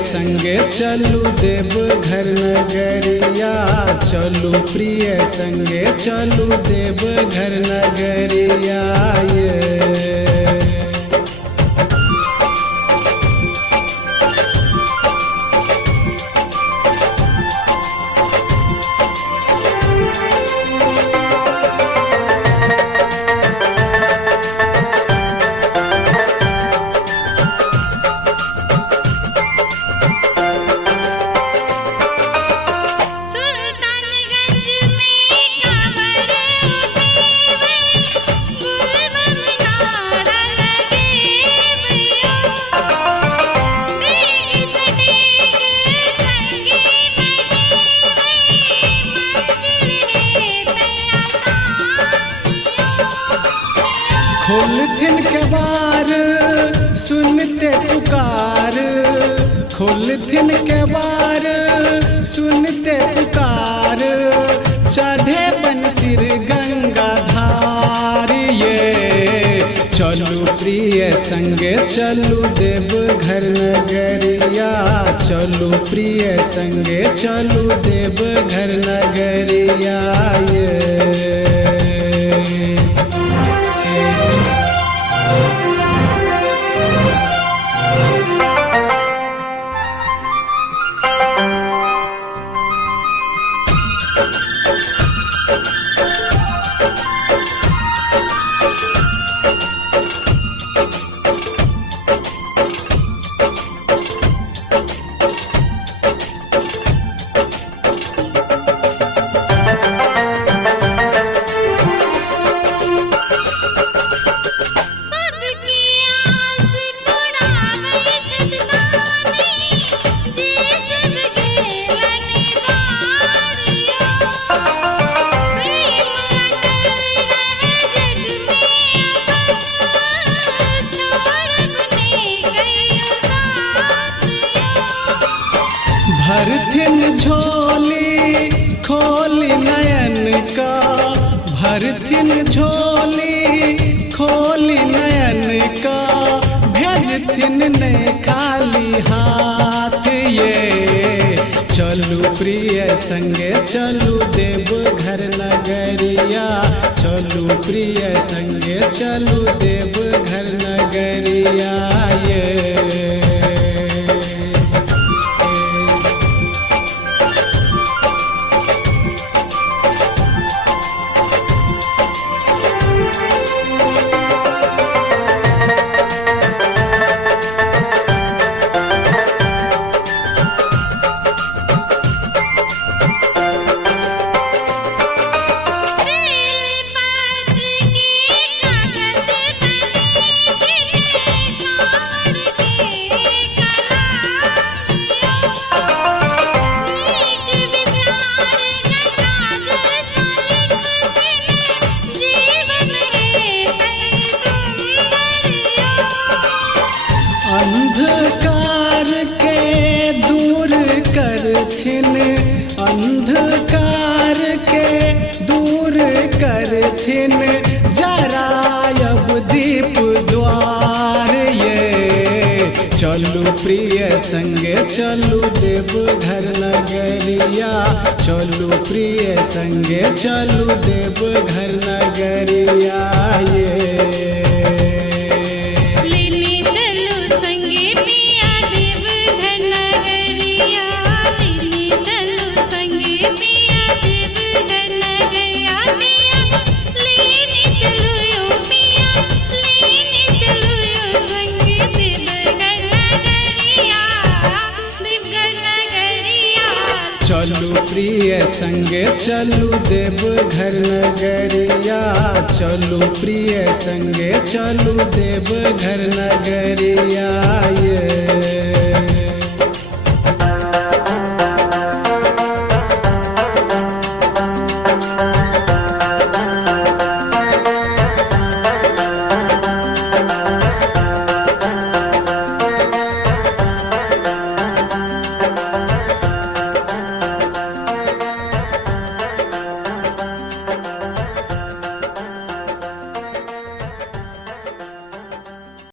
संगे चलू देव घर नगरिया, चलू प्रिय संगे चलू देव घर नगरिया ये। खोलथिन केवार सुनते पुकार, खोलथिन केवार सुनते पुकार, चढ़े बंसिर गंगाधार ये। चलू प्रिय संगे चलू देव घर नगरिया, चलू प्रिय संगे चलू देव घर नगरिया ये। भरथिन झोली खोली नयन का, भरथिन झोली खोली नयन का, भेजथिन ने खाली हाथ ये। चलू प्रिय संगे चलू देव घर नगरिया, चलू प्रिय संगे चलू देव घर नगरिया ये। अंधकार के दूर करथिन, अंधकार के दूर करथिन, जरायब दीप द्वार ये। चलू प्रिय संगे चलू देव घर नगरिया, चलू प्रिय संगे चलू देव घर नगरिया ये। चलू प्रिय संगे चलू देव घर नगरिया, चलू प्रिय संगे चलू देव घर नगरिया ये।